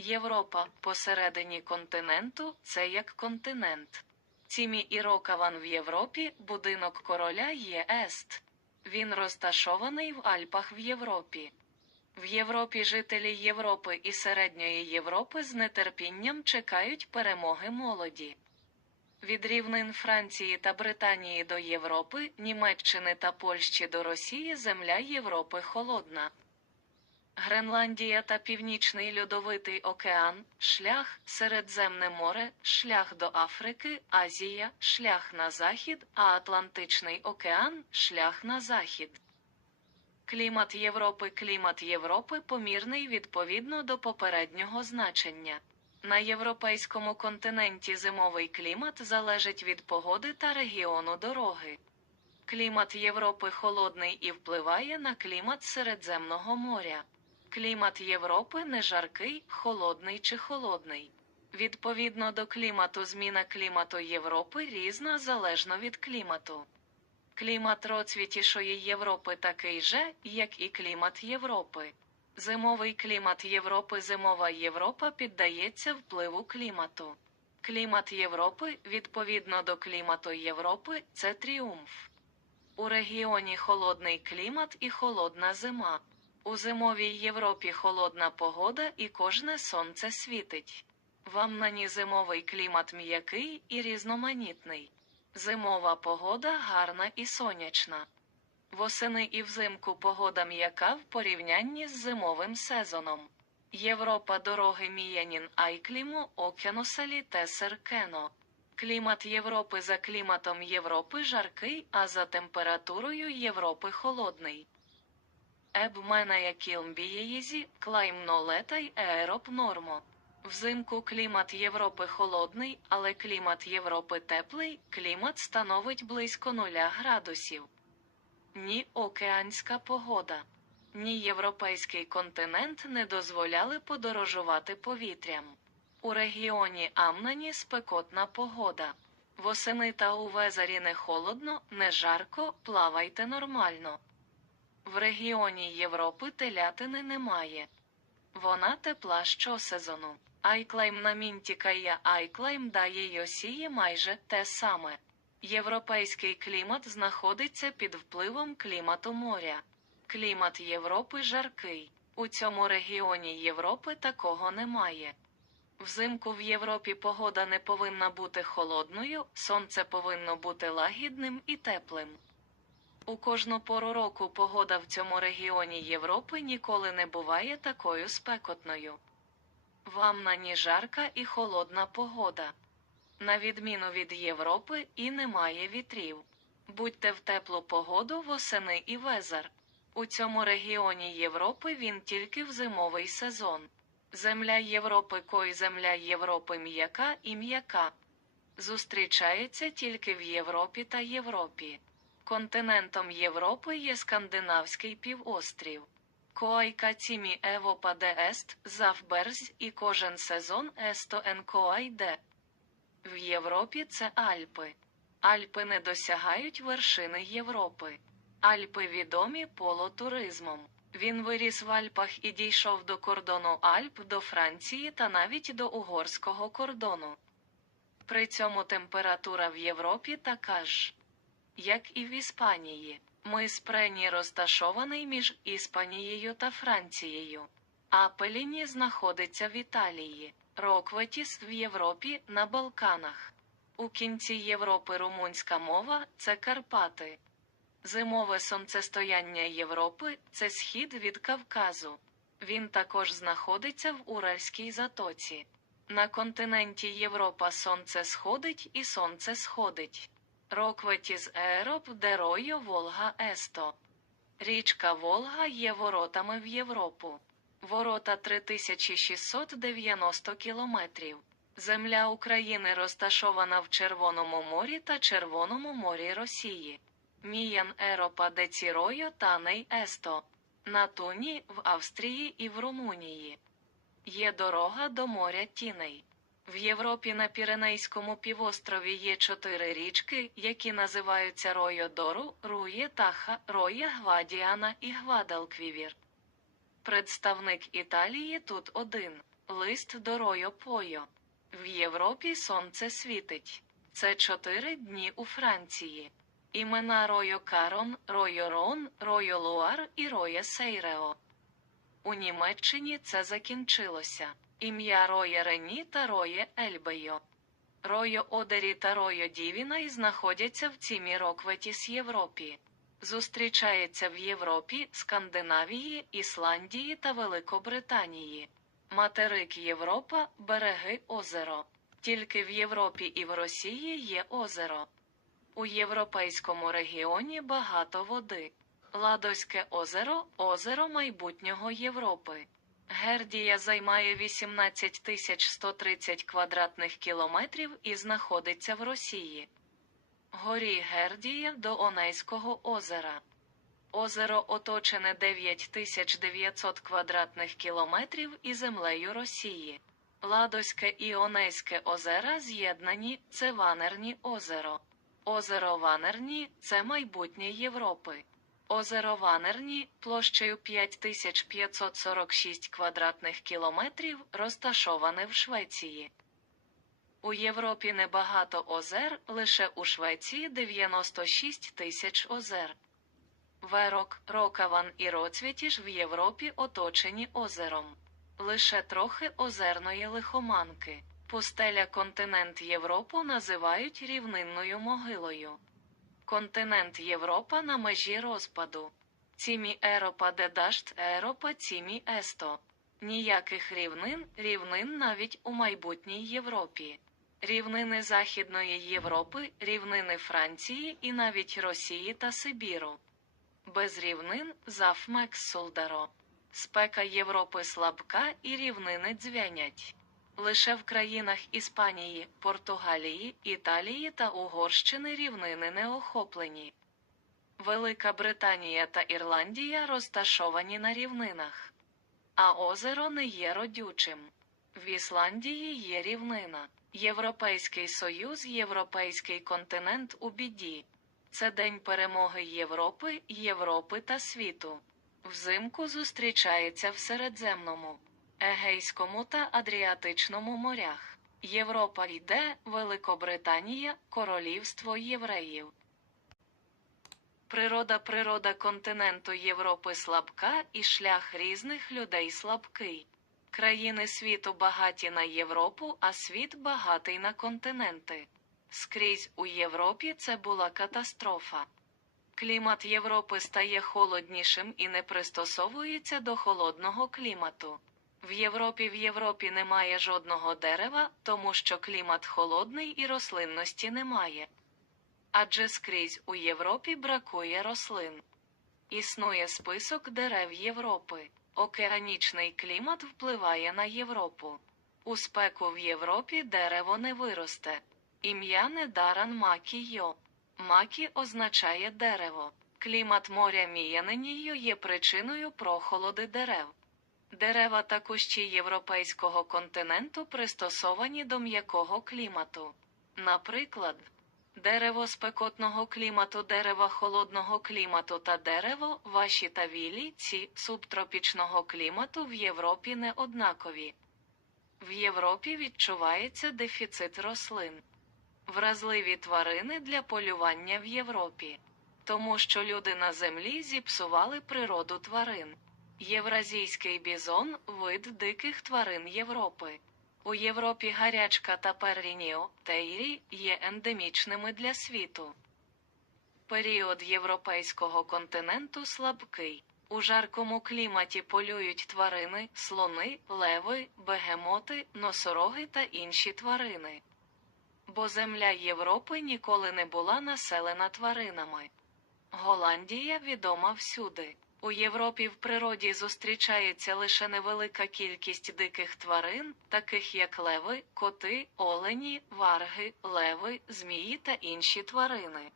Європа посередині континенту це як континент. Цімі і Рокаван в Європі будинок короля є Ест. Він розташований в Альпах в Європі. В Європі жителі Європи і Середньої Європи з нетерпінням чекають перемоги молоді. Від рівнин Франції та Британії до Європи, Німеччини та Польщі до Росії земля Європи холодна. Гренландія та Північний Льодовитий океан, шлях, Середземне море, шлях до Африки, Азія, шлях на захід, а Атлантичний океан, шлях на захід. Клімат Європи Клімат Європи помірний відповідно до попереднього значення. На європейському континенті зимовий клімат залежить від погоди та регіону дороги. Клімат Європи холодний і впливає на клімат Середземного моря. Клімат Європи не жаркий, холодний чи холодний. Відповідно до клімату зміна клімату Європи різна залежно від клімату. Клімат роцвітішої Європи такий же, як і клімат Європи. Зимовий клімат Європи Зимова Європа піддається впливу клімату. Клімат Європи, відповідно до клімату Європи, це тріумф. У регіоні холодний клімат і холодна зима. У зимовій Європі холодна погода і кожне сонце світить. В Амнані зимовий клімат м'який і різноманітний. Зимова погода гарна і сонячна. Восени і взимку погода м'яка в порівнянні з зимовим сезоном. Європа дороги Міянін Айкліму Окянусалі Тесер Кено. Клімат Європи за кліматом Європи жаркий, а за температурою Європи холодний. Еб мене кілмбієїзі, клаймно летай еероп нормо. Взимку клімат Європи холодний, але клімат Європи теплий, клімат становить близько нуля градусів. Ні океанська погода, ні європейський континент не дозволяли подорожувати повітрям. У регіоні Амнані спекотна погода. Восени та у везері не холодно, не жарко, плавайте нормально. В регіоні Європи телятини немає. Вона тепла щосезону. Айклайм на Мінтікая Айклайм дає Йосії майже те саме. Європейський клімат знаходиться під впливом клімату моря. Клімат Європи жаркий. У цьому регіоні Європи такого немає. Взимку в Європі погода не повинна бути холодною, сонце повинно бути лагідним і теплим. У кожну пору року погода в цьому регіоні Європи ніколи не буває такою спекотною. Вам на ні жарка і холодна погода. На відміну від Європи і немає вітрів. Будьте в теплу погоду восени і везер. У цьому регіоні Європи він тільки в зимовий сезон. Земля Європи кой земля Європи м'яка і м'яка. Зустрічається тільки в Європі та Європі. Континентом Європи є Скандинавський півострів. Коайка цімі Евопа де ест, завберзь і кожен сезон есто енкоайде. В Європі це Альпи. Альпи не досягають вершини Європи. Альпи відомі полотуризмом. Він виріс в Альпах і дійшов до кордону Альп до Франції та навіть до угорського кордону. При цьому температура в Європі така ж, як і в Іспанії. Мис Прені розташований між Іспанією та Францією. Апеліні знаходиться в Італії, Рокветіс в Європі на Балканах. У кінці Європи румунська мова це Карпати. Зимове сонцестояння Європи це схід від Кавказу. Він також знаходиться в Уральській затоці. На континенті Європа сонце сходить і сонце сходить. Рокветіс Ероп Деройо Волга Есто. Річка Волга є воротами в Європу. Ворота 3690 кілометрів. Земля України розташована в Червоному морі та Червоному морі Росії. Міян Еропа Деціройо та Ней Есто. На Туні, в Австрії і в Румунії. Є дорога до моря Тіней. В Європі на Піренейському півострові є чотири річки, які називаються Ройо-Дору, Рує Таха, Роє Гвадіана і Гвадалквівір. Представник Італії тут один Лист до Ройо Пойо. В Європі сонце світить. Це чотири дні у Франції. Імена Ройо Карон, Ройо Рон, Ройо Луар і Роє Сейрео. У Німеччині це закінчилося. Ім'я Роє Рені та Роє Ельбейо. Ройо Одері та Ройо Дівінай знаходяться в цімі Рокветіс Європі. Зустрічається в Європі, Скандинавії, Ісландії та Великобританії. Материк Європа, береги озеро. Тільки в Європі і в Росії є озеро. У європейському регіоні багато води. Ладозьке озеро озеро майбутнього Європи. Гердія займає 18 130 квадратних кілометрів і знаходиться в Росії. Горі Гердія до Онейського озера. Озеро оточене 9900 квадратних кілометрів і землею Росії. Ладоське і Онейське озера з'єднані це Ванерні озеро. Озеро Ванерні це майбутнє Європи. Озеро Ванерні площею 5546 квадратних кілометрів розташоване в Швеції. У Європі небагато озер, лише у Швеції 96 тисяч озер. Верок, Рокаван і Роцвітіж в Європі оточені озером. Лише трохи озерної лихоманки. Пустеля континент Європу називають рівнинною могилою. Континент Європа на межі розпаду. Цімі Еропа де дашт Еропа цімі Есто. Ніяких рівнин, рівнин навіть у майбутній Європі. Рівнини Західної Європи, рівнини Франції і навіть Росії та Сибіру. Без рівнин завмекс Солдаро. Спека Європи слабка і рівнини дзвенять. Лише в країнах Іспанії, Португалії, Італії та Угорщини рівнини не охоплені. Велика Британія та Ірландія розташовані на рівнинах. А озеро не є родючим. В Ісландії є рівнина. Європейський Союз, Європейський континент у біді. Це День перемоги Європи, Європи та світу. Взимку зустрічається в Середземному, Егейському та Адріатичному морях. Європа йде, Великобританія, Королівство євреїв. Природа природа континенту Європи слабка і шлях різних людей слабкий. Країни світу багаті на Європу, а світ багатий на континенти. Скрізь у Європі це була катастрофа. Клімат Європи стає холоднішим і не пристосовується до холодного клімату. В Європі в Європі немає жодного дерева, тому що клімат холодний і рослинності немає. Адже скрізь у Європі бракує рослин. Існує список дерев Європи. Океанічний клімат впливає на Європу. У спеку в Європі дерево не виросте. Ім'я недаран Макі Йо. Макі означає дерево. Клімат моря Міянинію є причиною прохолоди дерев. Дерева та кущі європейського континенту пристосовані до м'якого клімату. Наприклад, дерево спекотного клімату, дерева холодного клімату та дерево ваші та вілі ці субтропічного клімату в Європі не однакові. В Європі відчувається дефіцит рослин. Вразливі тварини для полювання в Європі. Тому що люди на землі зіпсували природу тварин. Євразійський бізон вид диких тварин Європи. У Європі гарячка та перрініо тейрі є ендемічними для світу. Період європейського континенту слабкий. У жаркому кліматі полюють тварини, слони, леви, бегемоти, носороги та інші тварини. Бо земля Європи ніколи не була населена тваринами. Голландія відома всюди. У Європі в природі зустрічається лише невелика кількість диких тварин, таких як леви, коти, олені, варги, леви, змії та інші тварини.